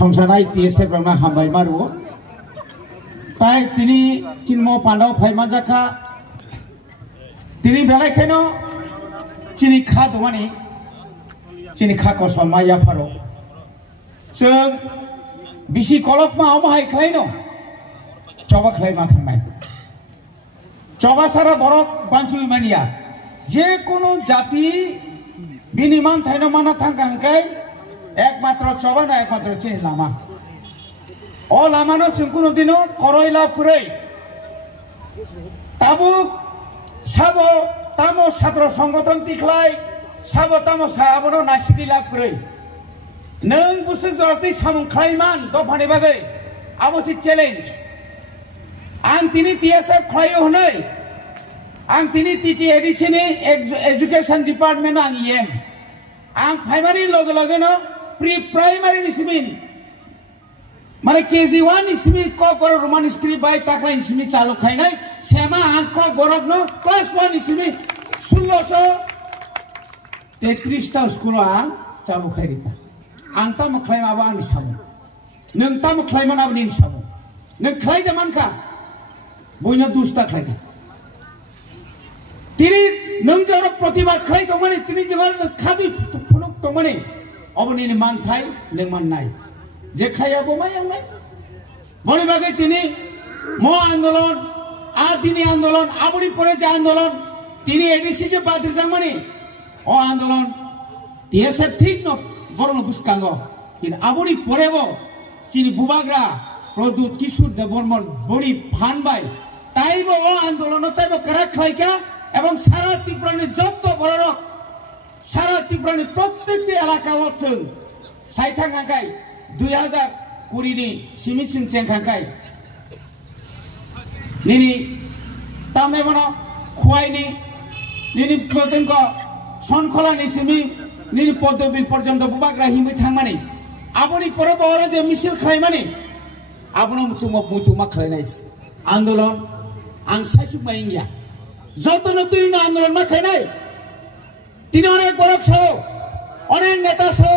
সংসাनाय টিএসएफ रंना हामबाय मारू ताई तिनी चिन्मो पांडाव फाइमा जाखा तिनी बेलायखायनो चिनी खा दमानि चिनी खा कसम माया फारो जों बिसि कलक मा अमाहाय खायनो चबा खाय मा थांनाय चबा सारा बरक बांचुइ मानिया जे कोनो जाति बिनिमान थाइनो माना थांगांखाय एकमात्र चबा ना एकमात्र चिनी लामा ओ लामानो जों कोनो दिनो करयला पुरै ताबुक साबो तामो छात्र संगठन तिखलाय साबो तामो साबोनो नासिति लाभ पुरै नों बुसुक जरति सामुं खायमान दफानि बागै आबोसि चेलेन्ज आं तिनी टीएसएफ खायो हनै आं तिनी टीटीएडीसी नि एजुकेशन डिपार्टमेंट आं एम आं प्राइमारी लगे लगेनो प्री प्राइमारी निसिमिन माने केजी 1 निसिमि क बर रोमान स्क्रिप्ट बाय ताकला निसिमि चालु खायनाय सेमा आं क बरगनो क्लास 1 निसिमि 1633 ता स्कुल आं चालु खायरिता आं ता मखलाय माबा आंनि सामु नों ता मखलाय मानाबो नि सामु नों खाय दे मानका बयना दुस्ता खायदे तिनी नों जर प्रतिबाद खाय दं माने तिनी जगर खादि फुनुक दं माने अबनि मान थाय नों मान नाय जे खायाबो मायांनाय बनि बागै तिनी म आंदोलन आ दिनी आंदोलन आबनि परे जे आंदोलन तिनी एडीसी जे बाद्रि जां माने ओ आंदोलन टीएसएफ ठीक न बरनो बुसकांगो किन आबनि परेबो तिनी बुबाग्रा प्रदुत किशोर देबबर्मन बनि फानबाय ताइबो ओ आंदोलन ताइबो करा खायका এবং সারা ত্রিপুরানি যত বড় সারা ত্রিপুরানি প্রত্যেকটি এলাকা অর্থ সাইথাং আঁকাই 2020 नि সিমিচিং চেংখাঙ্কাই নিনি তামনে বনো খুয়াইনি নিনি প্রত্যেক সনখলানি সিমি নিনি পদ্মবিল পর্যন্ত বুবাগ্রা হিমি থাংমানি আবনি পরে বড় যে মিছিল খাইমানি আবনো মুচুমা বুতুমা খাইনাই আন্দোলন আং সাইসুক মাইঙ্গিয়া যতন তুই না আন্দোলন মা খাই নাই তিনি অনেক বড় সহ অনেক নেতা সহ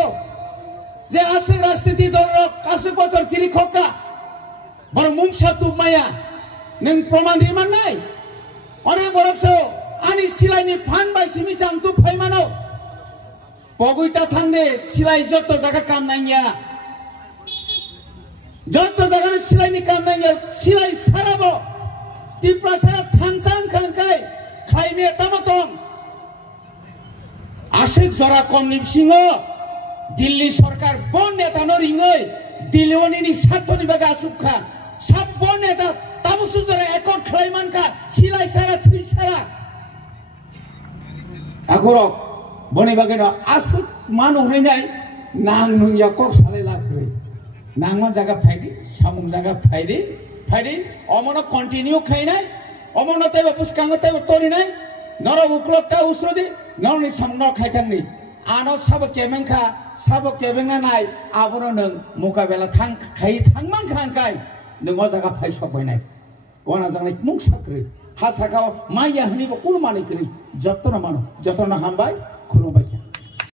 যে আছে রাজনীতি দল কাছে বছর চিনি খোকা বড় মুংসা তুমায়া নং প্রমাণ দিমান নাই অনেক বড় সহ আনি সিলাইনি ফান বাই সিমিসাং তু ফাইমানো পগুইতা থাংদে সিলাই যত জায়গা কাম নাইয়া যত জায়গায় সিলাইনি কাম নাইয়া সিলাই সারাবো ত্রিপুরা সারা থানচাং খাঙ্কাই খাইমে তামাতং আশিক জরা কমনিম সিংহ দিল্লি সরকার বন নেতা নরিঙৈ দিল্লিওনিনি সাতনি বাগা আসুখা সব বন নেতা তামুসু জরা একট খাইমানকা সিলাই সারা থুই সারা আগরক বনি বাগেন আসুক মান হরিনাই নাং নুইয়া কক সালে লাভ কই নাংমা জায়গা ফাইদি সামুং জায়গা ফাইদি फायदे अमनो कंटिन्यू खाइनाय अमनो तैबो पुसकांगो तैबो तोरिनाय नर उक्लता उसरदि नरनि सामनो खाइथांनि आनो साबो केमेंखा साबो केबेंना नाय आबनो नों मुकाबेला थां खाइ थांमान खांखाय नों अजागा फाइसबायनाय वाना जांनाय मुं साख्रि हासागाव माइया हनिबो कुल मानिख्रि जत्तना मानो जत्तना हामबाय खुलुमबाय।